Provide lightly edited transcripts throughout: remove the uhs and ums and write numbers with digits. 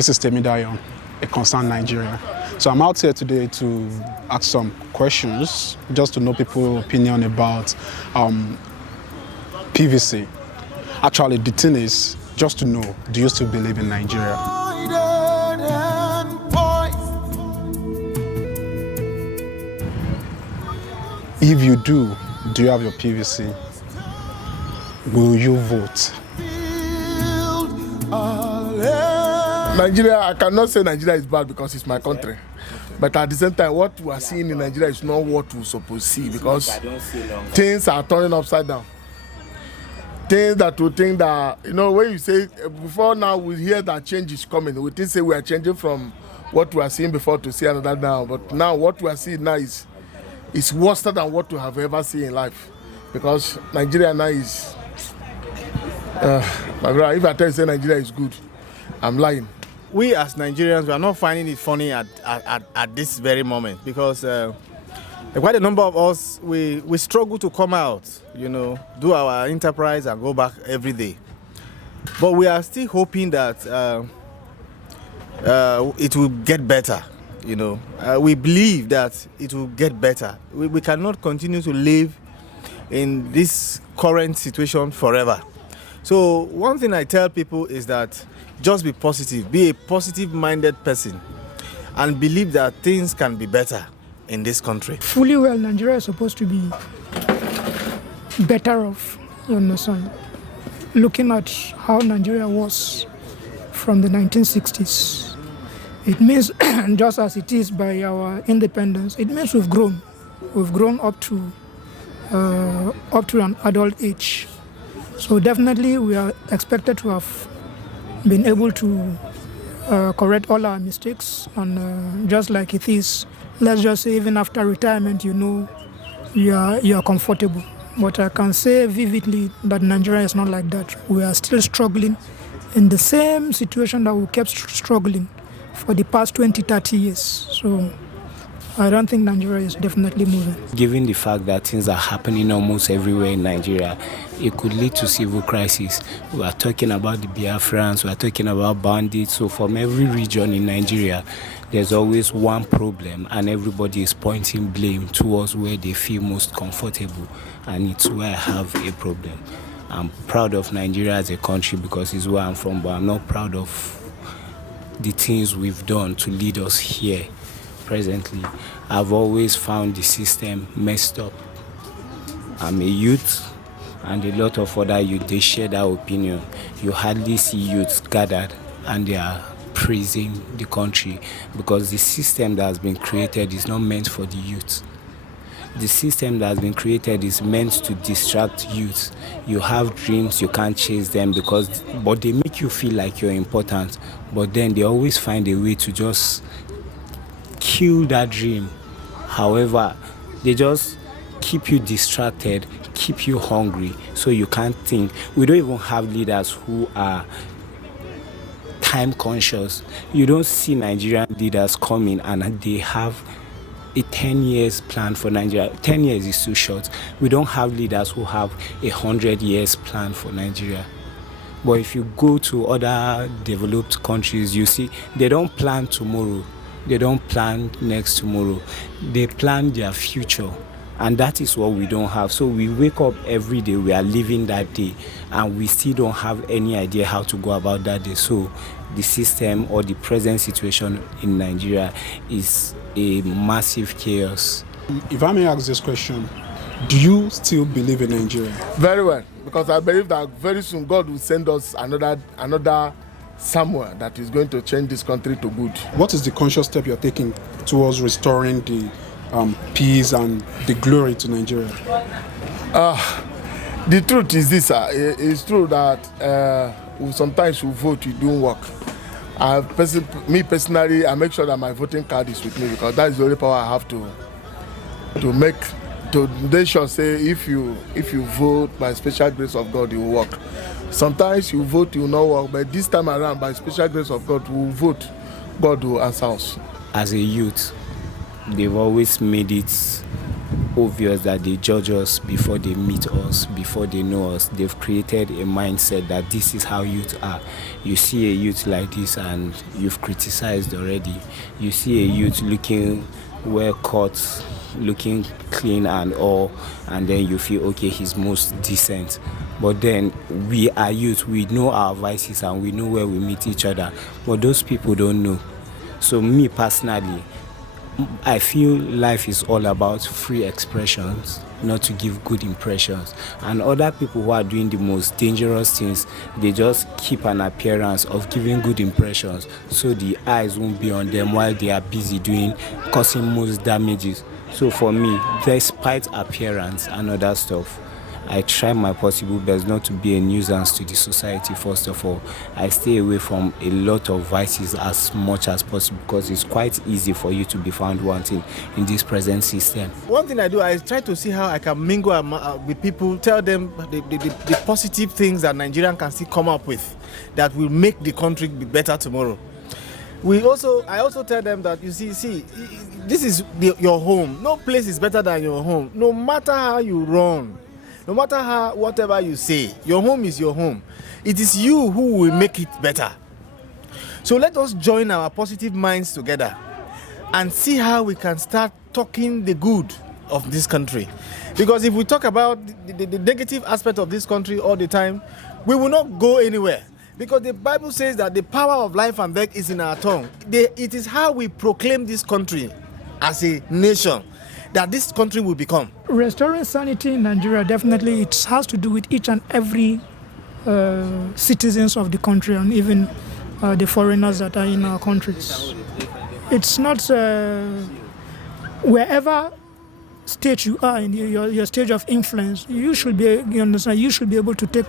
This is Temidayo, a concerned Nigeria. So I'm out here today to ask some questions, just to know people's opinion about PVC. Actually, the thing is, just to know, do you still believe in Nigeria? If you do you have your PVC? Will you vote? Nigeria, I cannot say Nigeria is bad because it's my country. But at the same time, what we are seeing in Nigeria is not what we're supposed to see, because things are turning upside down. Things that we think that, when you say, before now we hear that change is coming, we think say we are changing from what we are seeing before to see another now. But now what we are seeing now is worse than what we have ever seen in life. Because Nigeria now is, my brother, if I tell you say Nigeria is good, I'm lying. We as Nigerians, we are not finding it funny at this very moment, because quite a number of us, we struggle to come out, do our enterprise and go back every day. But we are still hoping that it will get better, We believe that it will get better. We cannot continue to live in this current situation forever. So one thing I tell people is that just be positive, be a positive-minded person, and believe that things can be better in this country. Fully well, Nigeria is supposed to be better off, you understand? Looking at how Nigeria was from the 1960s, it means, just as it is by our independence, it means we've grown. We've grown up to an adult age. So definitely we are expected to have been able to correct all our mistakes, and just like it is, let's just say even after retirement, you are comfortable. But I can say vividly that Nigeria is not like that. We are still struggling in the same situation that we kept struggling for the past 20, 30 years. So I don't think Nigeria is definitely moving. Given the fact that things are happening almost everywhere in Nigeria, it could lead to civil crisis. We are talking about the Biafrans, we are talking about bandits. So from every region in Nigeria, there's always one problem, and everybody is pointing blame towards where they feel most comfortable, and it's where I have a problem. I'm proud of Nigeria as a country because it's where I'm from, but I'm not proud of the things we've done to lead us here. Presently, I've always found the system messed up. I'm a youth, and a lot of other youth, they share that opinion. You hardly see youths gathered and they are praising the country, because the system that has been created is not meant for the youth. The system that has been created is meant to distract youth. You have dreams, you can't chase them but they make you feel like you're important, but then they always find a way to just kill that dream. However, they just keep you distracted, keep you hungry, so you can't think. We don't even have leaders who are time conscious. You don't see Nigerian leaders coming and they have a 10 years plan for Nigeria. 10 years is too short. We don't have leaders who have 100 years plan for Nigeria. But if you go to other developed countries, you see they don't plan tomorrow. They don't plan next tomorrow. They plan their future. And that is what we don't have. So we wake up every day, we are living that day, and we still don't have any idea how to go about that day. So the system or the present situation in Nigeria is a massive chaos. If I may ask this question, do you still believe in Nigeria? Very well, because I believe that very soon God will send us another somewhere that is going to change this country to good. What is the conscious step you're taking towards restoring the peace and the glory to Nigeria? The truth is this, it's true that sometimes we vote, we don't work. Me personally, I make sure that my voting card is with me, because that is the only power I have to make, they shall say if you vote by special grace of God, you will work. Sometimes you vote, you will not work, but this time around, by special grace of God, we will vote, God will answer us. As a youth, they've always made it obvious that they judge us before they meet us, before they know us. They've created a mindset that this is how youth are. You see a youth like this and you've criticized already. You see a youth looking well cut, looking clean and all, and then you feel, okay, he's most decent. But then we are youth, we know our vices and we know where we meet each other. But those people don't know. So me personally, I feel life is all about free expressions, not to give good impressions. And other people who are doing the most dangerous things, they just keep an appearance of giving good impressions so the eyes won't be on them while they are busy causing most damages. So for me, despite appearance and other stuff, I try my possible best not to be a nuisance to the society. First of all, I stay away from a lot of vices as much as possible because it's quite easy for you to be found wanting in this present system. One thing I do, I try to see how I can mingle with people, tell them the positive things that Nigerian can still come up with that will make the country be better tomorrow. I also tell them that, you see, this is your home. No place is better than your home. No matter how you run, no matter whatever you say, your home is your home. It is you who will make it better. So let us join our positive minds together and see how we can start talking the good of this country. Because if we talk about the negative aspect of this country all the time, we will not go anywhere. Because the Bible says that the power of life and death is in our tongue. It is how we proclaim this country as a nation that this country will become. Restoring sanity in Nigeria, definitely it has to do with each and every citizens of the country and even the foreigners that are in our countries. It's not wherever stage you are in your stage of influence, you should be able to take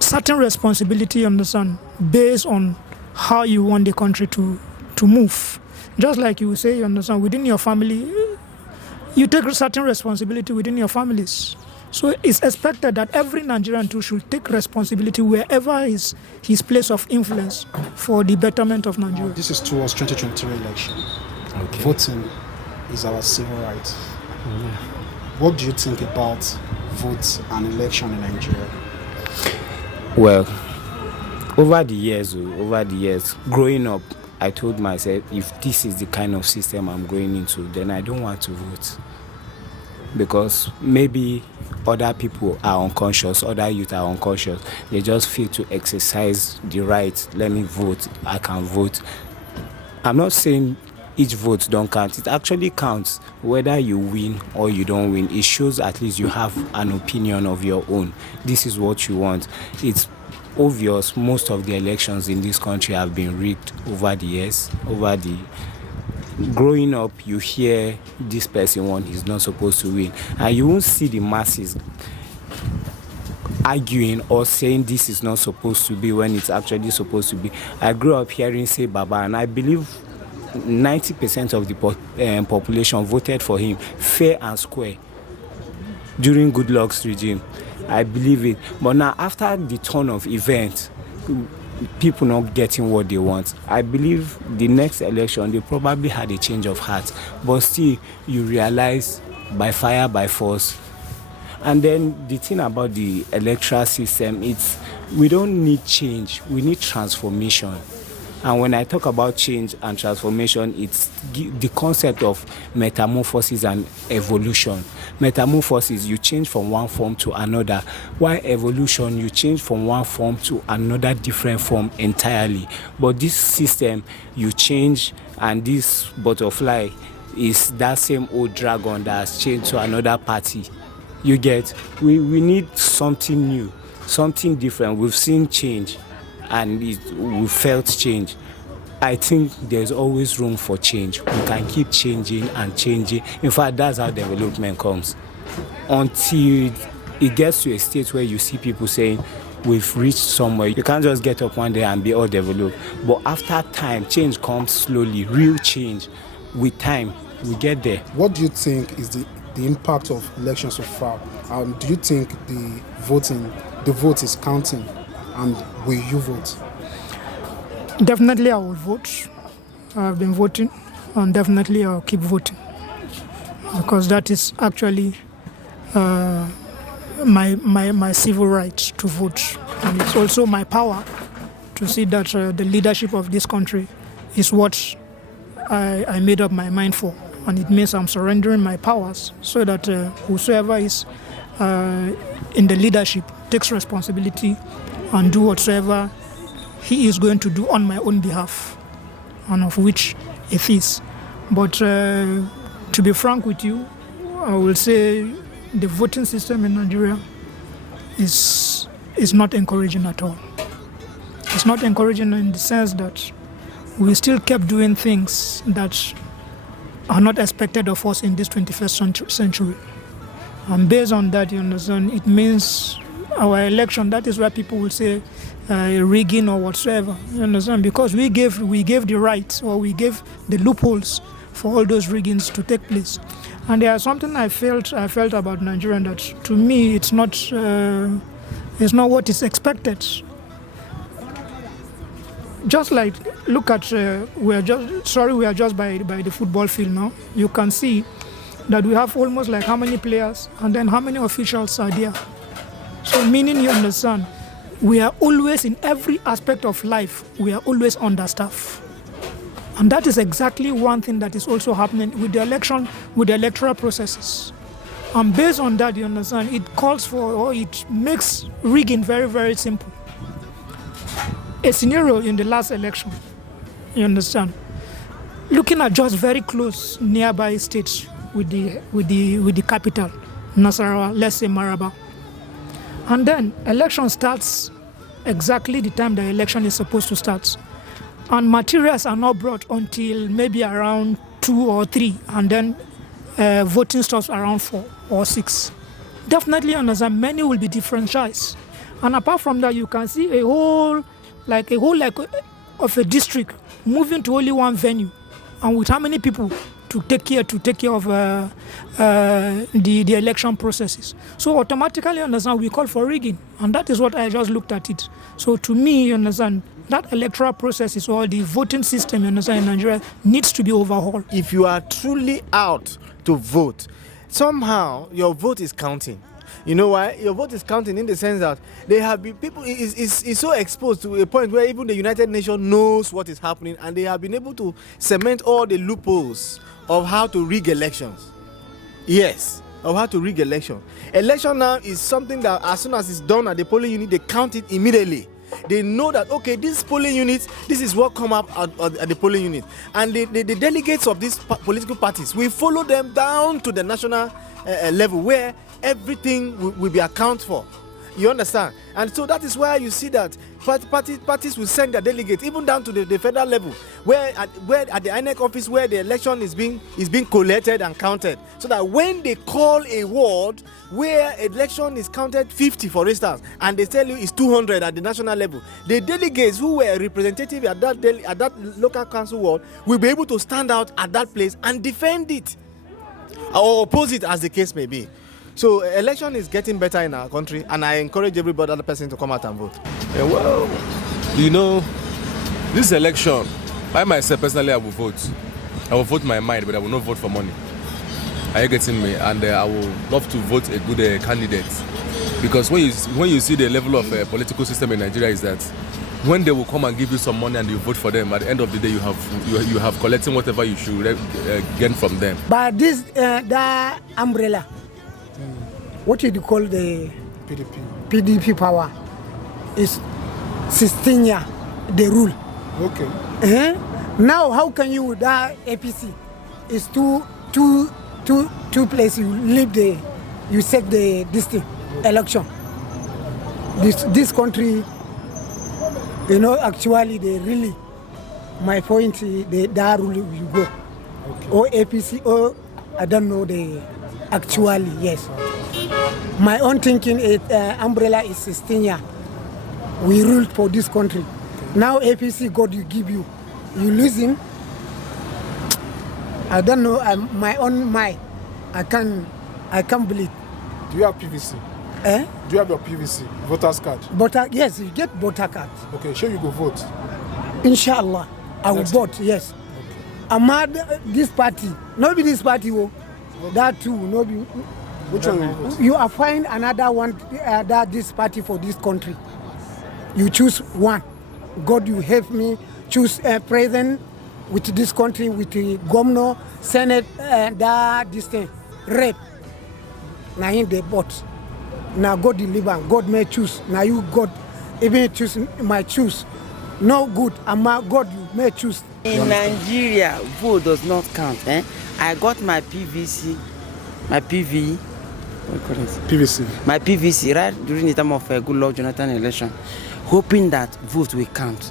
certain responsibility, based on how you want the country to move. Just like you say, within your family, you take certain responsibility within your families. So it's expected that every Nigerian too should take responsibility wherever is his place of influence for the betterment of Nigeria. This is towards 2023 election. Okay. Voting is our civil right. What do you think about votes and election in Nigeria? Well, over the years, growing up, I told myself, if this is the kind of system I'm going into, then I don't want to vote. Because maybe other people are unconscious, other youth are unconscious. They just feel to exercise the right, let me vote, I can vote. I'm not saying each vote don't count. It actually counts whether you win or you don't win. It shows at least you have an opinion of your own. This is what you want. It's obvious most of the elections in this country have been rigged over the years. Growing up, you hear this person won, he's not supposed to win. And you won't see the masses arguing or saying this is not supposed to be when it's actually supposed to be. I grew up hearing say Baba, and I believe 90% of the population voted for him fair and square during Goodluck's regime. I believe it. But now, after the turn of events, people not getting what they want. I believe the next election, they probably had a change of heart. But still, you realize by fire, by force. And then the thing about the electoral system, we don't need change, we need transformation. And when I talk about change and transformation, it's the concept of metamorphosis and evolution. Metamorphosis, you change from one form to another, while evolution, you change from one form to another different form entirely. But this system, you change, and this butterfly is that same old dragon that has changed to another party. You get? We need something new, something different. We've seen change, and we felt change. I think there's always room for change. We can keep changing and changing. In fact, that's how development comes. Until it gets to a state where you see people saying, we've reached somewhere. You can't just get up one day and be all developed. But after time, change comes slowly, real change. With time, we get there. What do you think is the impact of elections so far? Do you think the vote is counting? And will you vote? Definitely I will vote. I've been voting, and definitely I'll keep voting. because that is actually my civil right to vote. And it's also my power to see that the leadership of this country is what I made up my mind for. And it means I'm surrendering my powers so that whosoever is in the leadership takes responsibility and do whatsoever he is going to do on my own behalf, and of which it is. But to be frank with you, I will say the voting system in Nigeria is not encouraging at all. It's not encouraging in the sense that we still kept doing things that are not expected of us in this 21st century. And based on that, you understand, it means our election, that is where people will say rigging or whatsoever, you understand, because we gave the rights, or we gave the loopholes for all those riggings to take place. And there's something I felt about Nigeria that, to me, it's not what is expected. Just like, look at, we are just by the football field now. You can see that we have almost like how many players and then how many officials are there. So meaning, you understand, we are always, in every aspect of life, we are always understaffed. And that is exactly one thing that is also happening with the election, with the electoral processes. And based on that, you understand, it calls for, or it makes rigging very, very simple. A scenario in the last election, you understand, looking at just very close nearby states with the capital, Nasarawa, let's say Maraba. And then election starts exactly the time the election is supposed to start. And materials are not brought until maybe around 2 or 3, and then voting starts around 4 or 6. Definitely, understand, many will be differentiated. And apart from that, you can see a whole of a district moving to only one venue, and with how many people to take care of the election processes. So automatically, understand, we call for rigging, and that is what I just looked at it. So to me, you understand, that electoral process or the voting system, you understand, in Nigeria needs to be overhauled. If you are truly out to vote, somehow your vote is counting. You know why? Your vote is counting in the sense that they have been, people is so exposed to a point where even the United Nations knows what is happening, and they have been able to cement all the loopholes of how to rig elections. Yes, of how to rig election. Election now is something that as soon as it's done at the polling unit, they count it immediately. They know that, okay, this polling unit, this is what come up at the polling unit. And the delegates of these political parties, we follow them down to the national level where everything will be accounted for. You understand? And so that is why you see that parties will send their delegates even down to the federal level, where at the INEC office, where the election is being collated and counted, so that when they call a ward where election is counted 50, for instance, and they tell you it's 200 at the national level, the delegates who were representative at that local council ward will be able to stand out at that place and defend it or oppose it, as the case may be. So election is getting better in our country, and I encourage every other person to come out and vote. Yeah, well, you know, this election, I myself personally, I will vote. I will vote my mind, but I will not vote for money. Are you getting me? And I will love to vote a good candidate, because when you see the level of political system in Nigeria, is that when they will come and give you some money and you vote for them, at the end of the day, you have collecting whatever you should gain from them. But this the umbrella. What you call the PDP power is 16 years, the rule. Okay. Now, how can you, that APC is two places, you set this thing, election. This country, you know, actually, they really, my point, that rule you go. Okay. Or APC, or I don't know, actually, yes. My own thinking is umbrella is 16 years. We ruled for this country. Okay. Now APC, God, you give you lose him. I don't know. My own mind. I can't believe. Do you have PVC? Do you have your PVC voters card? Yes, you get voter card. Okay, sure you go vote. Inshallah, I will vote. Yes. Okay. Ahmad, this party, not be this party. That too will not be. Which one will you vote? You are find another one that this party for this country. You choose one. God, you help me choose a president with this country, with the governor, senate, that this thing, rep. Now in the bot. Now God deliver. God may choose. Now you God even choose my choose. No good. God you may choose. In Nigeria, vote does not count. I got my PVC, my PV. PVC. My PVC right during the time of Goodluck Jonathan election, hoping that vote will count.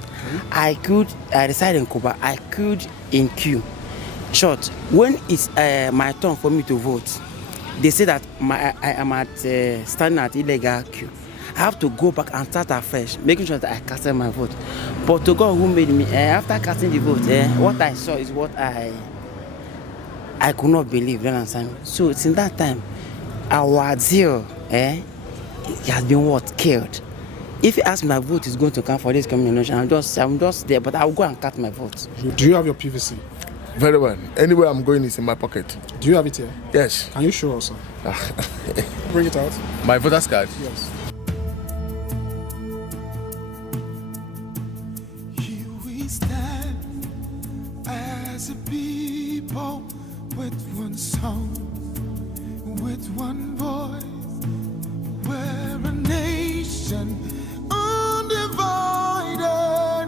I reside in Cuba. I queued in queue. Short. When it's my turn for me to vote, they say that I am standing at illegal queue. I have to go back and start afresh, making sure that I casted my vote. But to God who made me, after casting the vote, what I saw is what I could not believe. You understand? So since that time, our zeal has been what killed. If you ask me, my vote is going to count for this coming election, I'm just there, but I'll go and cast my vote. Do you have your PVC? Very well. Anywhere I'm going is in my pocket. Do you have it here? Yes. Can you show us, sir? Bring it out. My voter's card? Yes. Here we stand as a people with one song, with one voice. We're a nation undivided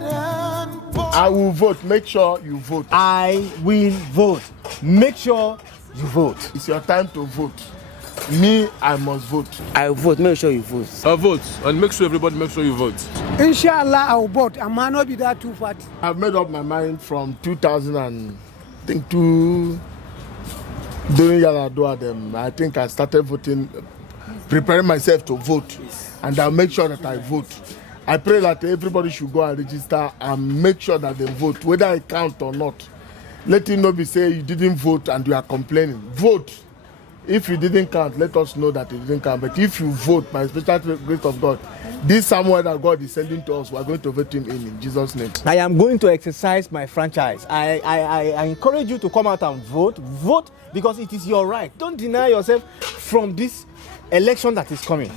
and I will vote. Make sure you vote. I will vote. Make sure you vote. It's your time to vote. Me, I must vote. I vote. Make sure you vote. Vote. And make sure everybody make sure you vote. Inshallah, I will vote. I might not be that too fat. I've made up my mind from 2002 during Yaradua. I think I started voting, preparing myself to vote, and I'll make sure that I vote. I pray that everybody should go and register and make sure that they vote, whether I count or not. Let him not be saying you didn't vote and you are complaining. Vote. If you didn't count, let us know that you didn't count. But if you vote, by special grace of God, this Samuel that God is sending to us, we are going to vote him in Jesus' name. I am going to exercise my franchise. I encourage you to come out and vote. Vote because it is your right. Don't deny yourself from this election that is coming.